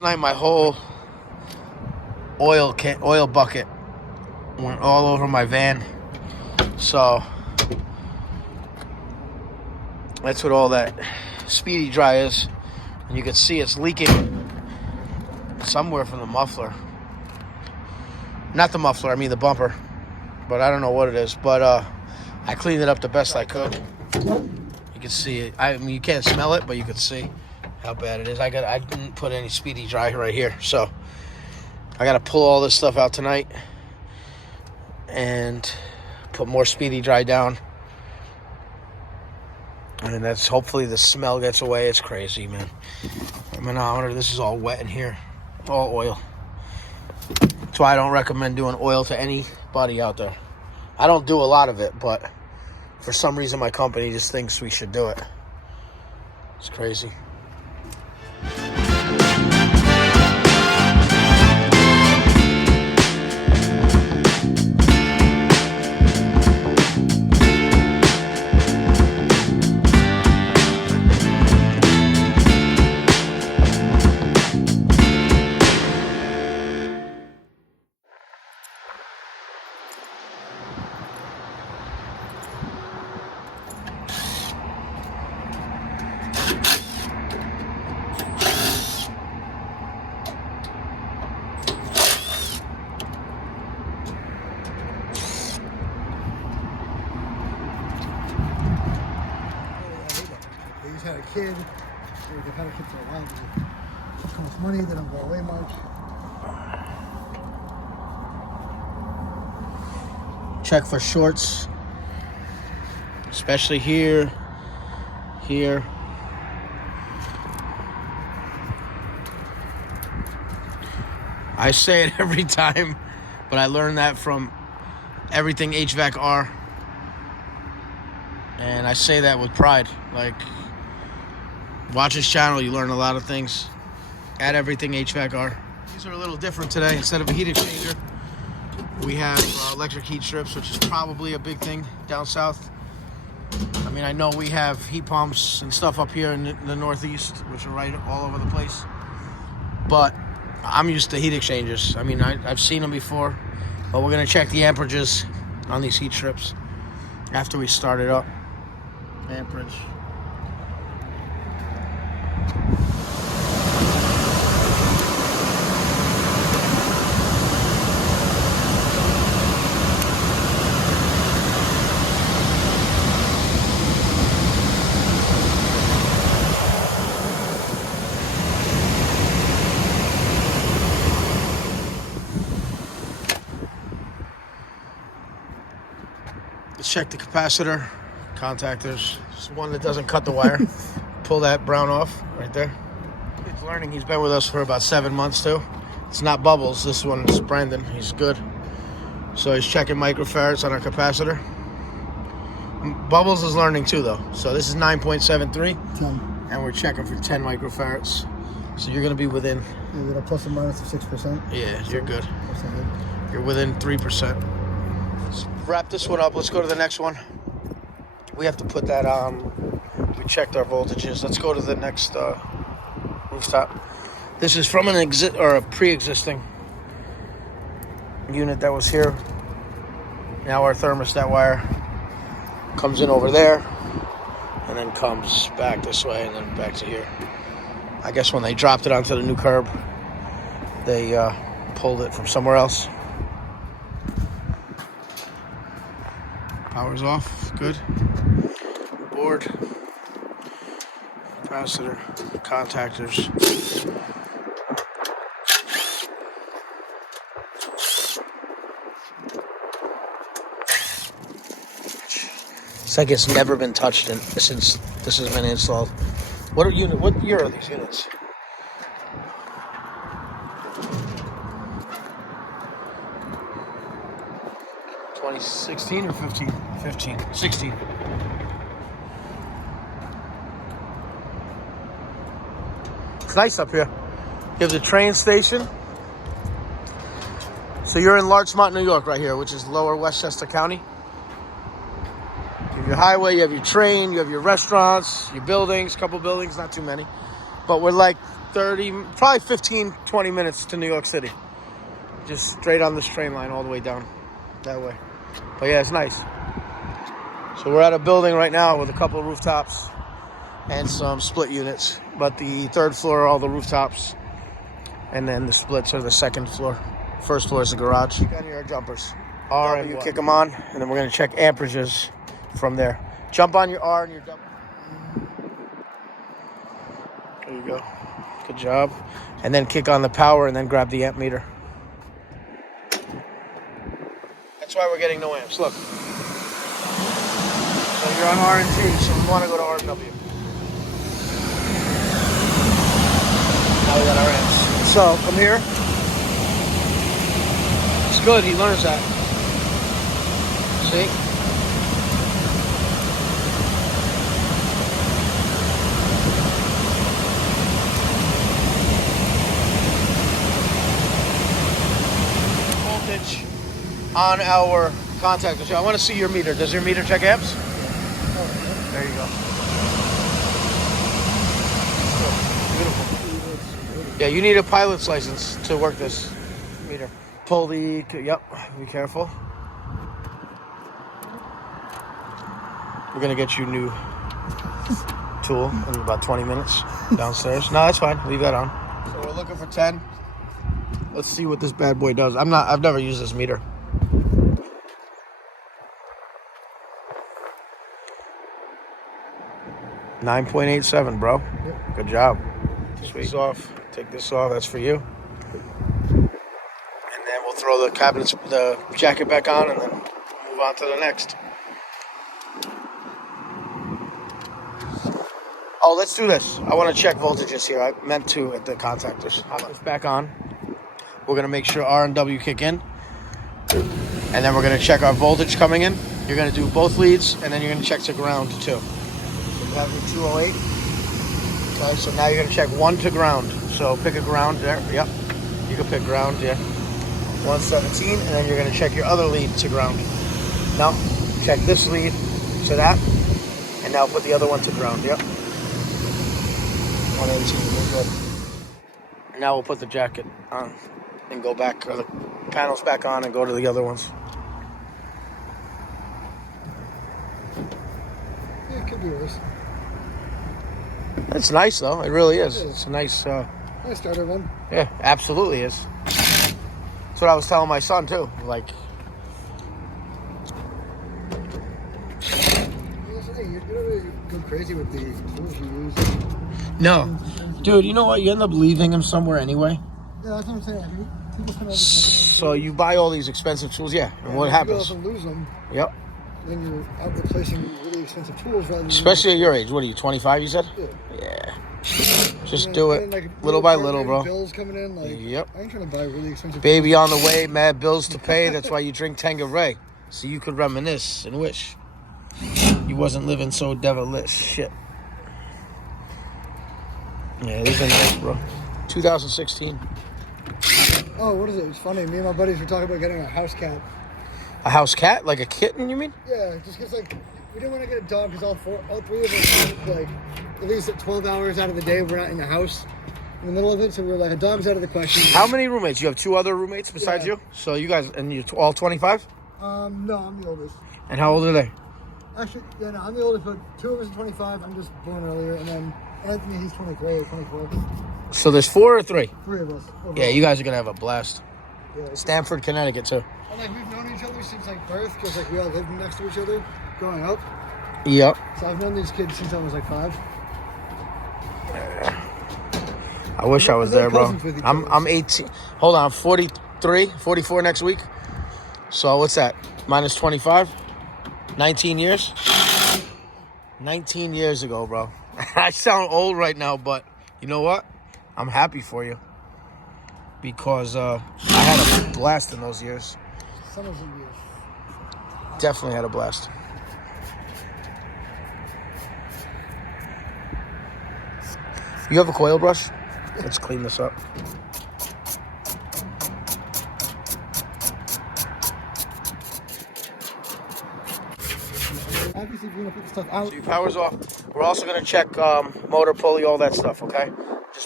Tonight my whole oil bucket went all over my van, so that's what all that speedy dry is. And you can see it's leaking somewhere from the muffler. Not the muffler, I mean the bumper. But I don't know what it is. But I cleaned it up the best I could. You can see it. I mean, you can't smell it, but you can see how bad it is. I didn't put any speedy dry right here, so I got to pull all this stuff out tonight and put more speedy dry down. And that's hopefully the smell gets away. It's crazy, man. Manometer, this is all wet in here, all oil. That's why I don't recommend doing oil to anybody out there. I don't do a lot of it, but for some reason my company just thinks we should do it. It's crazy. Had a kid, they've had a kid for a while. It costs money, they don't go away much. Check for shorts, especially here. I say it every time, but I learned that from everything HVAC R. And I say that with pride. Like, watch this channel, you learn a lot of things at everything HVAC R. These are a little different today. Instead of a heat exchanger, we have electric heat strips, which is probably a big thing down south. I mean, I know we have heat pumps and stuff up here in the Northeast, which are right all over the place. But I'm used to heat exchangers. I mean, I've seen them before. But we're going to check the amperages on these heat strips after we start it up. Amperage. Let's check the capacitor, contactors. Just one that doesn't cut the wire. Pull that brown off right there. He's learning. He's been with us for about 7 months too. It's not Bubbles. This one is Brandon. He's good. So he's checking microfarads on our capacitor. Bubbles is learning too though. So this is 9.73. 10. And we're checking for 10 microfarads. So you're going to be within... Is it a plus or minus of 6%? Yeah, you're good. Good. You're within 3%. Let's wrap this one up. Let's go to the next one. We have to put that on. We checked our voltages. Let's go to the next rooftop. This is from a pre-existing unit that was here. Now our thermostat wire comes in over there and then comes back this way and then back to here. I guess when they dropped it onto the new curb, they pulled it from somewhere else. Power's off, good. Board, capacitor, contactors. It's like it's never been touched since this has been installed. What year are these units? $2016 or 15? 16. It's nice up here. You have the train station. So you're in Larchmont, New York right here, which is lower Westchester County. You have your highway, you have your train, you have your restaurants, your buildings, a couple buildings, not too many. But we're like 30, probably 15, 20 minutes to New York City. Just straight on this train line all the way down that way. But yeah, it's nice. So we're at a building right now with a couple of rooftops and some split units. But the third floor are all the rooftops. And then the splits are the second floor. First floor is the garage. Check on your jumpers. R and you kick them on. And then we're going to check amperages from there. Jump on your R and your jumper. There you go. Good job. And then kick on the power and then grab the amp meter. That's why we're getting no amps. Look. So you're on R and T, so we want to go to R and W. Now we got our amps. So come here. It's good. He learns that. See? Voltage on our contactor. I want to see your meter. Does your meter check amps? There you go. Beautiful. Yeah, you need a pilot's license to work this meter. Pull the, yep, be careful. We're going to get you a new tool in about 20 minutes downstairs. No, that's fine. Leave that on. So we're looking for 10. Let's see what this bad boy does. I've never used this meter. $9.87, bro. Yep. Good job. Take this off. Take this off. That's for you. And then we'll throw the cabinets, the jacket back on, and then move on to the next. Oh, let's do this. I want to check voltages here. I meant to at the contactors. I'll put this back on. We're going to make sure R and W kick in. And then we're going to check our voltage coming in. You're going to do both leads, and then you're going to check to ground, too. So we have the 208. Okay, so now you're going to check 1 to ground. So pick a ground there. Yep. You can pick ground, yeah. 117, and then you're going to check your other lead to ground. Now, check this lead to that, and now put the other one to ground, yep. 118, we're good. Now we'll put the jacket on and go back, or the panels back on and go to the other ones. Yeah, it could be worse. It's nice, though. It really is. It's a nice... I started one. Yeah, absolutely is. That's what I was telling my son, too. Like... You don't really go crazy with the tools you use. No. Dude, you know what? You end up leaving him somewhere anyway. Yeah, that's what I'm saying. I mean, people spend all this So you buy all these expensive tools, yeah. And what happens? You go off and lose them. Yep. Then you're out replacing really expensive tools rather than... Especially at your age. What are you, 25, you said? Yeah. Just do it. Like, little by little, bro. Bills coming in. Like, yep. I ain't trying to buy really expensive Baby on the way, mad bills to pay. That's why you drink Tanqueray. So you could reminisce and wish you wasn't living so devilish. Shit. Yeah, they've been nice, bro. 2016. Oh, what is it? It's funny. Me and my buddies were talking about getting a house cat. A house cat? Like a kitten, you mean? Yeah, just because, like, we didn't want to get a dog because all three of us, like, at least at 12 hours out of the day, we're not in the house in the middle of it. So we're like, a dog's out of the question. How many roommates? You have 2 other roommates besides you? So you guys, and you're all 25? No, I'm the oldest. And how old are they? Actually, yeah, no, I'm the oldest, but 2 of us are 25. I'm just born earlier. And then Anthony, he's 23 or 24. So there's 4 or 3? 3 of us. Overall. Yeah, you guys are going to have a blast. Yeah, Stamford, Connecticut, too. And, like, we've known each other since, like, birth, because, like, we all lived next to each other growing up. Yep. So I've known these kids since I was, like, 5. I wish I was there, bro. I'm 18. Hold on, I'm 43, 44 next week. So what's that? Minus 25? 19 years? 19 years ago, bro. I sound old right now, but you know what? I'm happy for you. Because I had a blast in those years. Some of them years. Definitely had a blast. You have a coil brush? Let's clean this up. Obviously, if you want to put the stuff out. So your power's off. We're also going to check motor pulley, all that stuff, okay? Just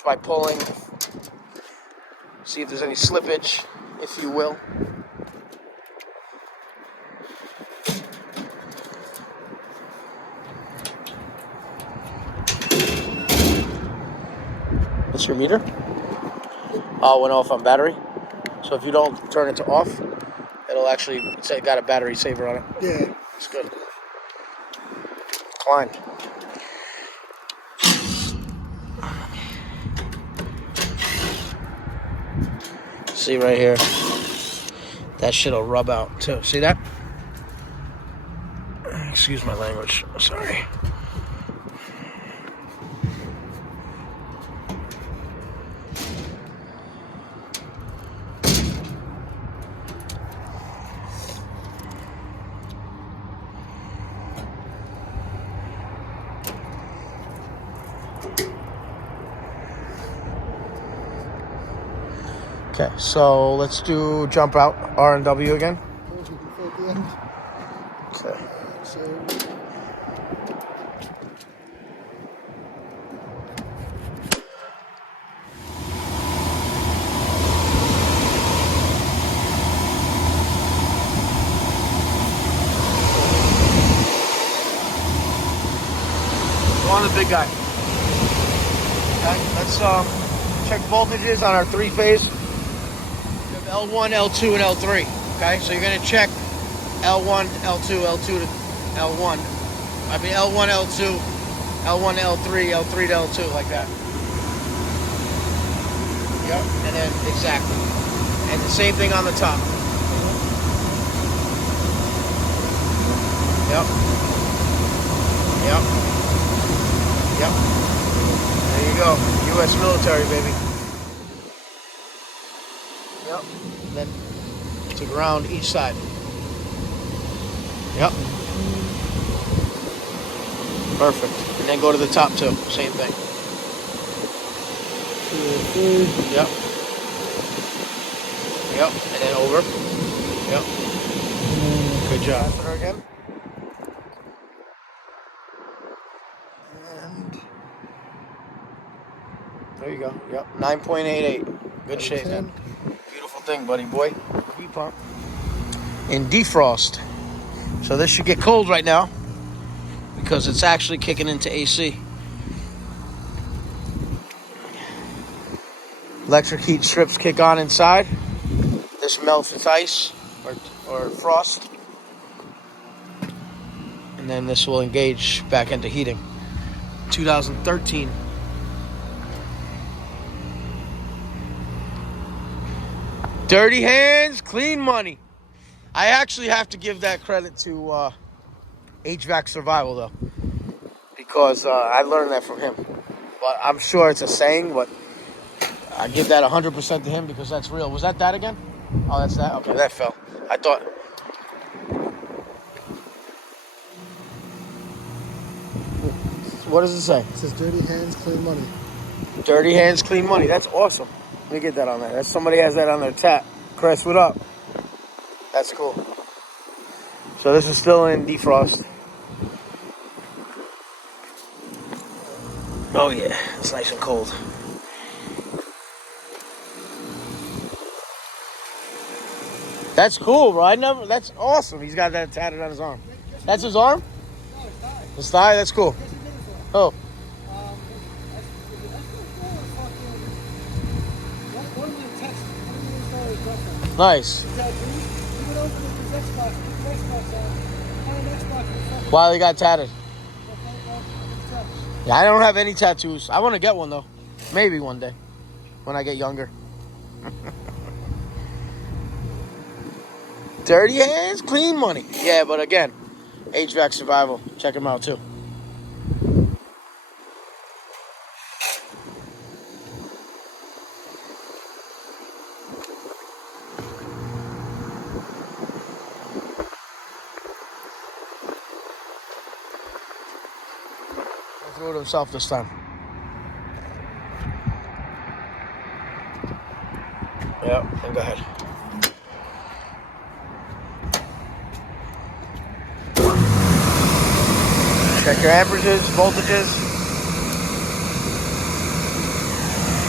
by pulling. See if there's any slippage, if you will. That's your meter? Oh, it went off on battery. So if you don't turn it to off, it'll actually, it's got a battery saver on it. Yeah. It's good. Klein. See right here? That shit'll rub out too. See that? Excuse my language. Sorry. Okay, so let's do jump out R and W again. Okay. So, Go on the big guy. Okay, let's check voltages on our three-phase. L1, L2, and L3. Okay, so you're going to check L1, L2, L2 to L1. I mean L1, L2, L1 to L3, L3 to L2, like that. Yep, and then exactly. And the same thing on the top. Yep. Yep. Yep. There you go. U.S. military, baby. Yep. And then to ground each side. Yep. Perfect. And then go to the top too. Same thing. Yep. Yep. And then over. Yep. Good job. Pass it again. And there you go. Yep. 9.88. Good shape, man. Beautiful thing, buddy boy. Heat pump. In defrost. So this should get cold right now because it's actually kicking into AC. Electric heat strips kick on inside. This melts its ice or frost. And then this will engage back into heating. 2013. Dirty hands, clean money. I actually have to give that credit to HVAC Survival, though, because I learned that from him. But I'm sure it's a saying, but I give that 100% to him because that's real. Was that again? Oh, that's that? Okay, that fell. I thought. What does it say? it says dirty hands, clean money. Dirty hands, clean money. That's awesome. Let me get that on there. That's, somebody has that on their tat. Chris, what up? That's cool. So this is still in defrost. Oh yeah, it's nice and cold. That's cool, bro. That's awesome. He's got that tatted on his arm. That's his arm? No, it's not. His thigh? That's cool. Oh. Nice. While he got tatted. Yeah, I don't have any tattoos. I want to get one though. Maybe one day. When I get younger. Dirty hands, clean money. Yeah, but again, HVAC Survival. Check him out too. Threw it himself this time. Yeah, and go ahead. Check your amperages, voltages.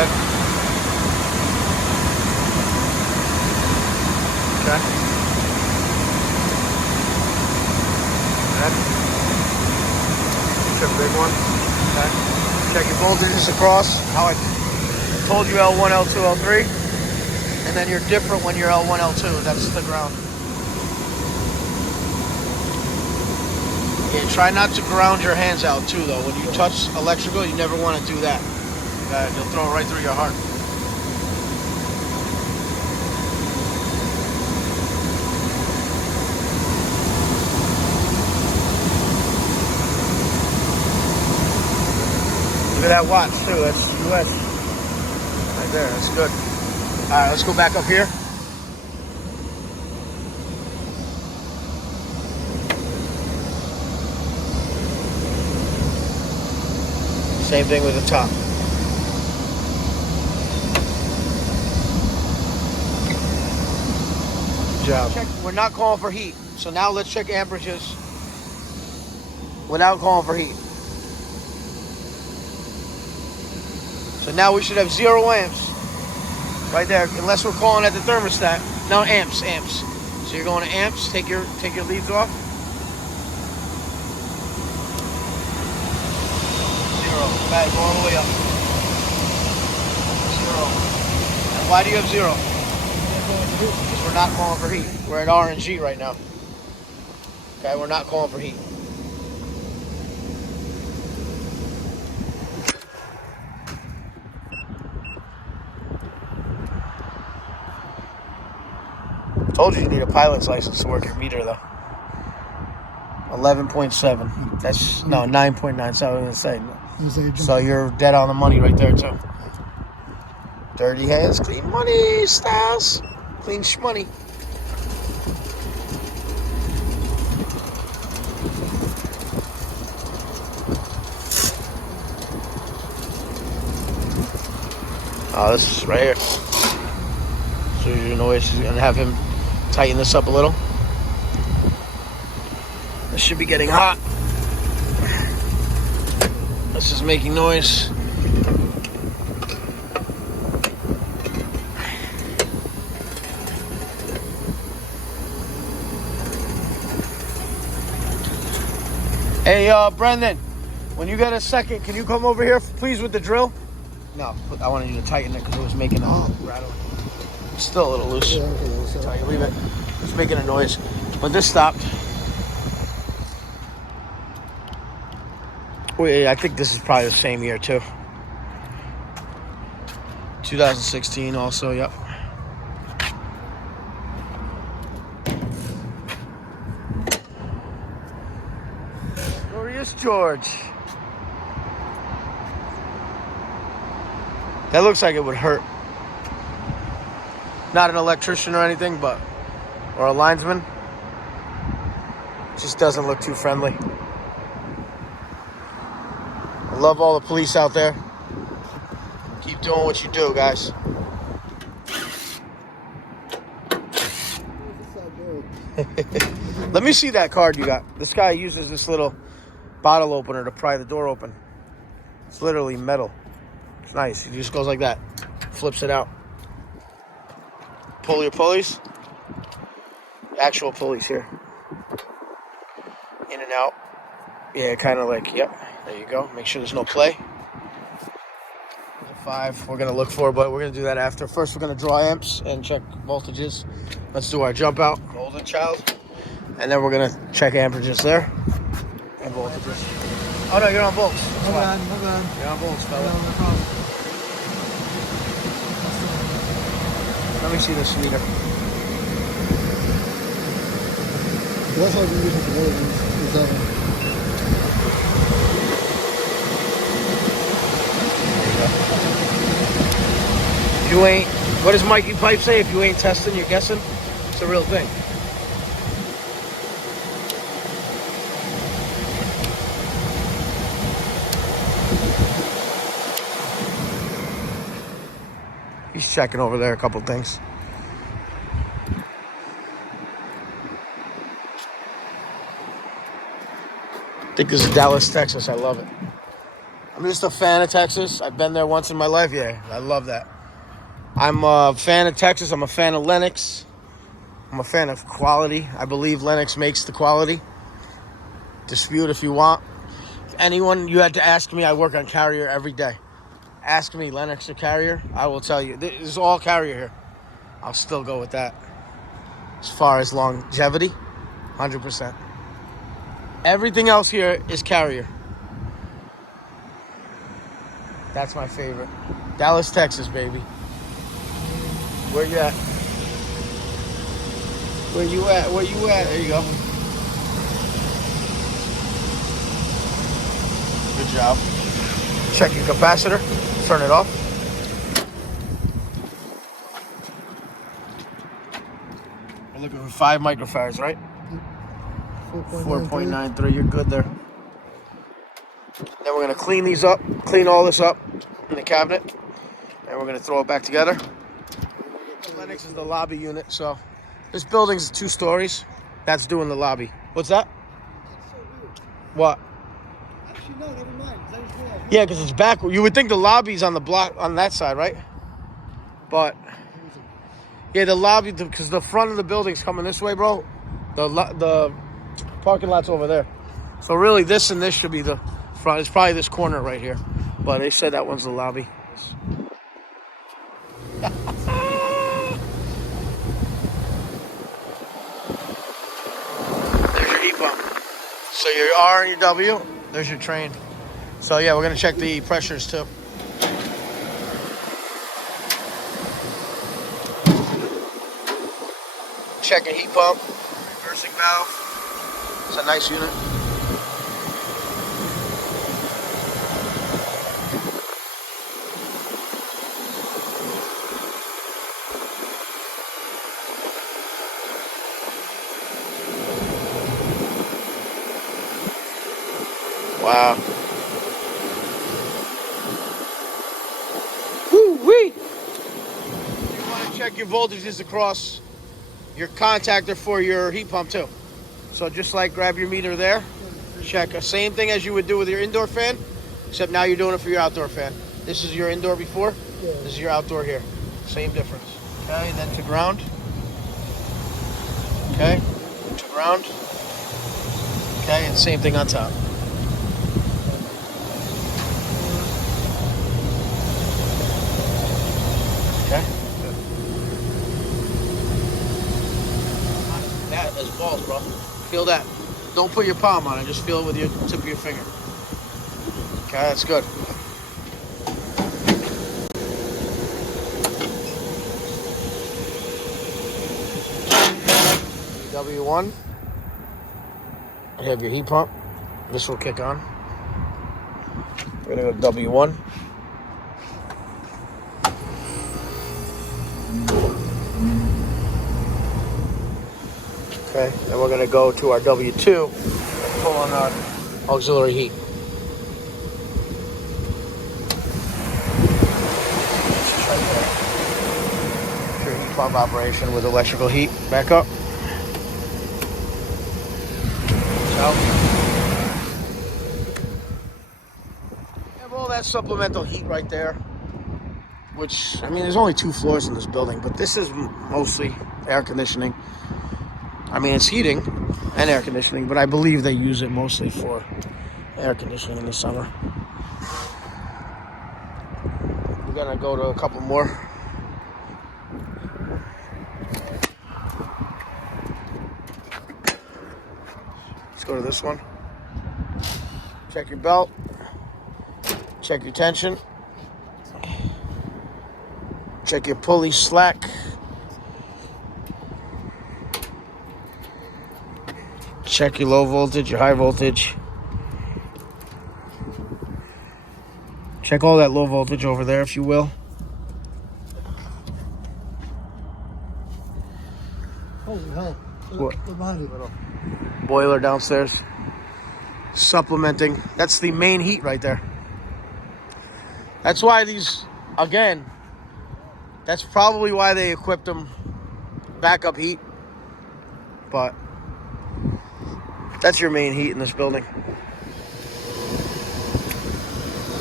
ahead. Okay. Good. Check big one. Okay. Check your voltages across. How I told you, L1, L2, L3. And then you're different when you're L1, L2. That's the ground. Yeah, try not to ground your hands out too, though. When you touch electrical, you never want to do that. You'll throw it right through your heart. Look at that watch too. That's US. Right there. That's good. All right, let's go back up here. Same thing with the top. Good job. We're not calling for heat. So now let's check amperages without calling for heat. So now we should have 0 amps. Right there, unless we're calling at the thermostat. No, amps. So you're going to amps, take your leads off. 0. Back, go all the way up. 0. And why do you have 0? Because we're not calling for heat. We're at RNG right now. Okay, we're not calling for heat. Told you need a pilot's license to work your meter, though. 11.7. That's, no, 9.9. So I was going to say. So you're dead on the money right there, too. Dirty hands, clean money, Styles. Clean shmoney. Oh, this is right here. So your noise is going to have him tighten this up a little. This should be getting hot. This is making noise. Hey, Brendan, when you get a second, can you come over here, please, with the drill? No, I wanted you to tighten it because it was making a rattle. It's still a little loose. Yeah, okay, so you leave it. It's making a noise. But this stopped. Wait, I think this is probably the same year, too. 2016 also, yep. Glorious George. That looks like it would hurt. Not an electrician or anything, but, or a linesman. Just doesn't look too friendly. I love all the police out there. Keep doing what you do, guys. Let me see that card you got. This guy uses this little bottle opener to pry the door open. It's literally metal. It's nice. He just goes like that. Flips it out. Pull your pulleys. Actual pulleys here. In and out. Yeah, kind of like, yep. There you go. Make sure there's no play. 5 we're going to look for, but we're going to do that after. First, we're going to draw amps and check voltages. Let's do our jump out. Golden child. And then we're going to check amperages there. And voltages. Oh, no, you're on volts. Hold on. You're on volts, fella. No problem. Let me see this meter. That's how we use it for If you ain't, what does Mikey Pipe say? If you ain't testing, you're guessing. It's a real thing. He's checking over there a couple things. I think this is Dallas, Texas. I love it. I'm just a fan of Texas. I've been there once in my life. Yeah, I love that. I'm a fan of Texas. I'm a fan of Lennox. I'm a fan of quality. I believe Lennox makes the quality. Dispute if you want. Anyone, you had to ask me, I work on Carrier every day. Ask me Lennox or Carrier, I will tell you. This is all Carrier here. I'll still go with that. As far as longevity, 100%. Everything else here is Carrier. That's my favorite. Dallas, Texas, baby. Where you at? Where you at? Where you at? There you go. Good job. Check your capacitor. Turn it off. We're looking for 5 microfarads, right? 4.93. You're good there. Then we're going to clean these up. Clean all this up in the cabinet. And we're going to throw it back together. Lennox is the lobby unit, so this building's 2 stories. That's doing the lobby. What's that? That's so weird. What? Actually, no, never mind. I just realized. Yeah, because it's backward. You would think the lobby's on the block on that side, right? But yeah, the lobby, because the front of the building's coming this way, bro. The parking lot's over there. So really, this and this should be the front. It's probably this corner right here. But they said that one's the lobby. There's your heat pump. So your R and your W. There's your train. So yeah, we're gonna check the pressures too. Checking heat pump, reversing valve. It's a nice unit. Wow. Woo-wee. You want to check your voltages across your contactor for your heat pump too. So just like grab your meter there, check the same thing as you would do with your indoor fan, except now you're doing it for your outdoor fan. This is your indoor before, this is your outdoor here. Same difference. Okay, then to ground. Okay, to ground. Okay, and same thing on top. Okay. That is balls, bro. Feel that. Don't put your palm on it. Just feel it with your tip of your finger. Okay, that's good. W1. You have your heat pump. This will kick on. We're gonna go W1. Okay, then we're gonna go to our W2, pull on our auxiliary heat. Your heat pump operation with electrical heat. Back up. Out. You have all that supplemental heat right there, which, I mean, there's only 2 floors in this building, but this is mostly air conditioning. I mean, it's heating and air conditioning, but I believe they use it mostly for air conditioning in the summer. We're gonna go to a couple more. Let's go to this one. Check your belt. Check your tension. Check your pulley slack. Check your low voltage, your high voltage. Check all that low voltage over there, if you will. Holy hell. What? Look behind it. Boiler downstairs. Supplementing. That's the main heat right there. That's why these, again, that's probably why they equipped them backup heat. But that's your main heat in this building.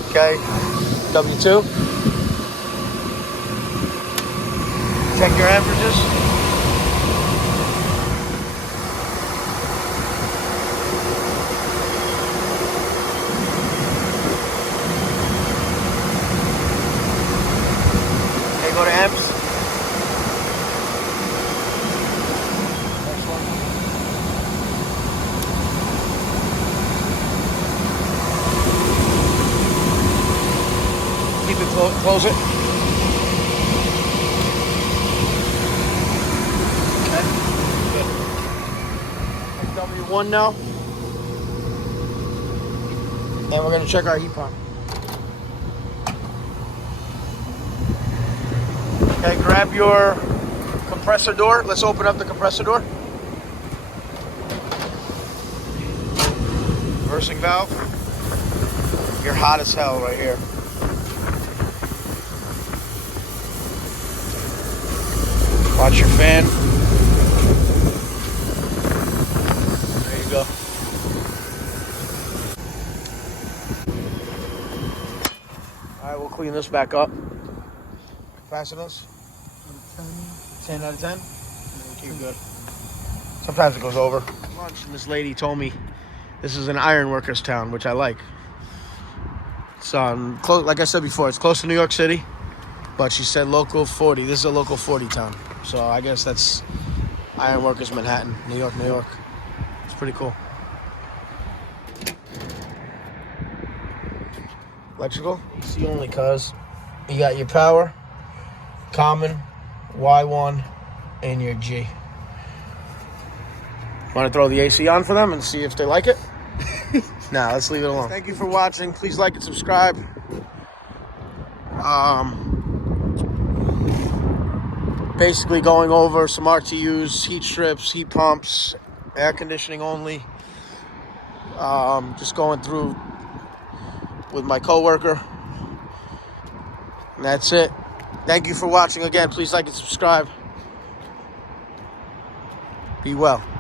Okay, W2. Check your amperages. Okay, go to amps. Next one. Keep it close it. Okay. Good. W1 now. And we're going to check our heat pump. Okay, grab your compressor door. Let's open up the compressor door. Reversing valve. You're hot as hell right here. Watch your fan. There you go. All right, we'll clean this back up. Capacitance? 10 out of 10? You're good. Sometimes it goes over. Lunch, and this lady told me this is an ironworkers town, which I like. It's close, like I said before, it's close to New York City, but she said local 40. This is a local 40 town. So I guess that's ironworkers Manhattan, New York, New York. It's pretty cool. Electrical? AC only, cuz. You got your power, common, Y1, and your G. Want to throw the AC on for them and see if they like it? Nah, let's leave it alone. Thank you for watching. Please like and subscribe. Basically going over some RTUs, heat strips, heat pumps, air conditioning only. Just going through with my coworker. And that's it. Thank you for watching again. Please like and subscribe. Be well.